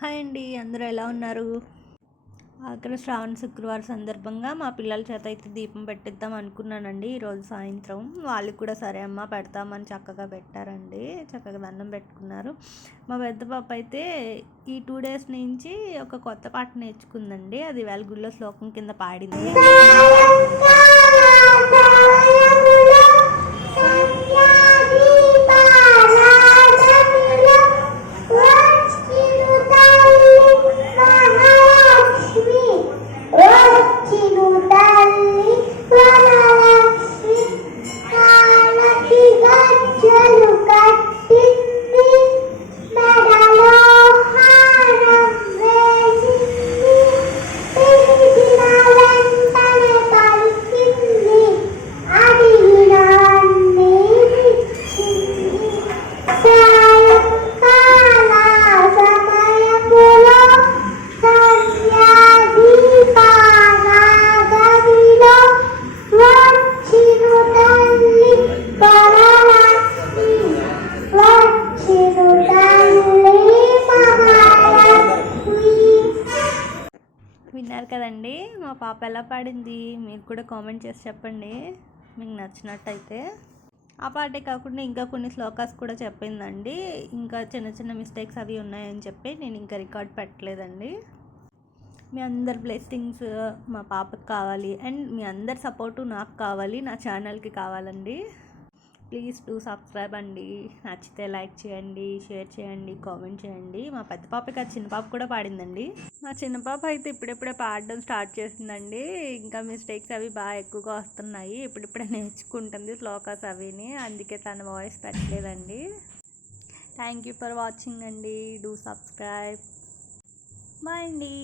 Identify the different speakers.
Speaker 1: Hi అండి అందరూ ఎలా ఉన్నారు? ఆఖరి శ్రావణ శుక్రవారం సందర్భంగా మా పిల్లల చేత అయితే దీపం పెట్టిద్దాం అనుకున్నానండి. ఈరోజు సాయంత్రం వాళ్ళు కూడా సరే అమ్మ పెడతామని చక్కగా పెట్టారండి. చక్కగా దండం పెట్టుకున్నారు. మా పెద్ద పాప అయితే ఈ టూ డేస్ నుంచి ఒక కొత్త పాట నేర్చుకుందండి. అది వేళ గుళ్ళో శ్లోకం కింద పాడింది.
Speaker 2: 亲爱的
Speaker 1: విన్నారు కదండి. మా పాప ఎలా పాడింది మీరు కూడా కామెంట్ చేసి చెప్పండి. మీకు నచ్చినట్టయితే. ఆ పాటే కాకుండా ఇంకా కొన్ని శ్లోకాస్ కూడా చెప్పిందండి. ఇంకా చిన్న చిన్న మిస్టేక్స్ అవి ఉన్నాయని చెప్పి నేను ఇంకా రికార్డ్ పెట్టలేదండి. మీ అందరి బ్లెస్సింగ్స్ మా పాపకి కావాలి. అండ్ మీ అందరి సపోర్టు నాకు కావాలి నా ఛానల్కి కావాలండి. ప్లీజ్ డూ సబ్స్క్రైబ్ అండి. నచ్చితే లైక్ చేయండి షేర్ చేయండి కామెంట్ చేయండి. మా పెద్ద పాపకి ఆ చిన్న పాప కూడా పాడిందండి. మా చిన్న పాప అయితే ఇప్పుడిప్పుడే పాడడం స్టార్ట్ చేసిందండి. ఇంకా మిస్టేక్స్ అవి బాగా ఎక్కువగా వస్తున్నాయి. ఇప్పుడిప్పుడే నేర్చుకుంటుంది శ్లోకాస్ అవిని. అందుకే తన వాయిస్ పెట్టలేదండి థ్యాంక్ యూ ఫర్ వాచింగ్ అండి. Do subscribe. బాయ్ అండి.